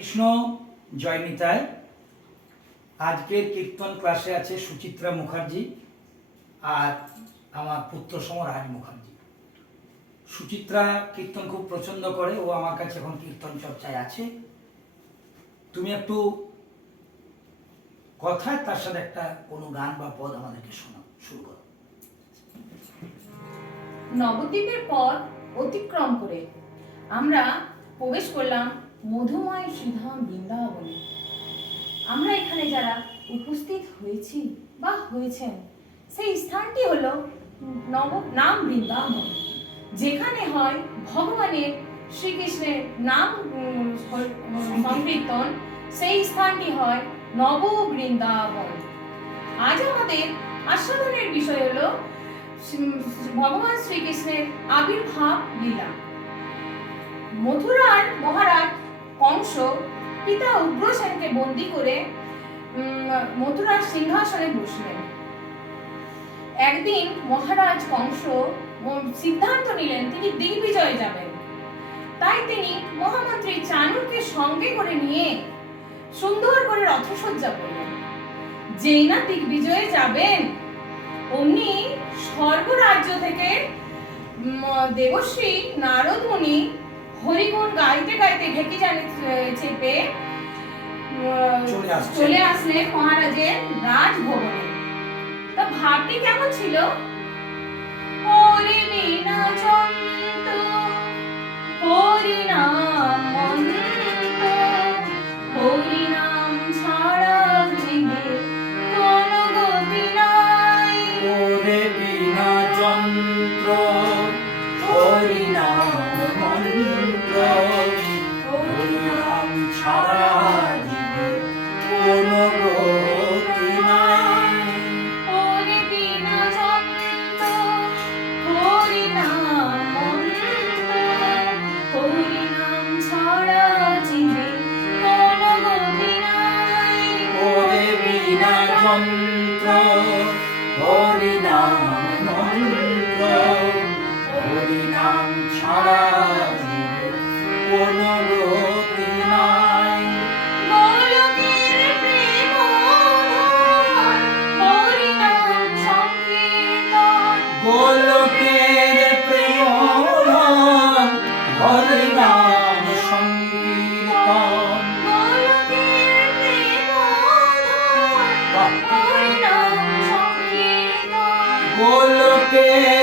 কৃষ্ণ জয়নিতায় আজকের কীর্তন ক্লাসে আছে সুচিত্রা মুখার্জি আর আমার পুত্র সম রাজ মুখার্জি। সুচিত্রা কীর্তন খুব পছন্দ করে, ও আমার কাছে এখন কীর্তন চর্চায় আছে। তুমি একটু কথায় তার সাথে একটা কোনো গান বা পদ আমাদেরকে শোনাও, শুরু করো। নবদ্বীপের পথ অতিক্রম করে আমরা প্রবেশ করলাম মধুময় শ্রীধাম বৃন্দাবনে। আমরা এখানে যারা উপস্থিত হয়েছি বা হয়েছেন সেই স্থানটি হল নব নাম বৃন্দাবন যেখানে হয় ভগবানের শ্রীকৃষ্ণের নাম সংকীর্তন। সেই স্থানটি হয় নব বৃন্দাবন। আজ আমাদের আস্বাদনের বিষয় হলো ভগবান শ্রীকৃষ্ণের আবির্ভাব লীলা। মথুরার মহারাজ কংস পিতা উগ্রসেনকে বন্দি করে মথুরার সিংহাসনে বসলেন। একদিন মহারাজ কংস সিদ্ধান্ত নিলেন তিনি দিগ্বিজয়ে যাবেন। তাই তিনি মহামন্ত্রী চাণুকে সঙ্গে করে নিয়ে সুন্দর করে রথসজ্জা করলেন। যেই না দিগ্বিজয়ে যাবেন, অমনি স্বর্গরাজ্য থেকে দেবশ্রী নারদ মুনি হরিগুণ গাইতে গাইতে ঢেকে জানে চেপে চলে আসলেন মহারাজের রাজভবনে। তা ভাবটি কেমন ছিল? হরি বিনা চন্ত হরি নাম হরি নাম ছাড়া জীবে কোনো গতি নাই। ওরে বিনা যন্ত্র বিনা যন্ত্র থাকে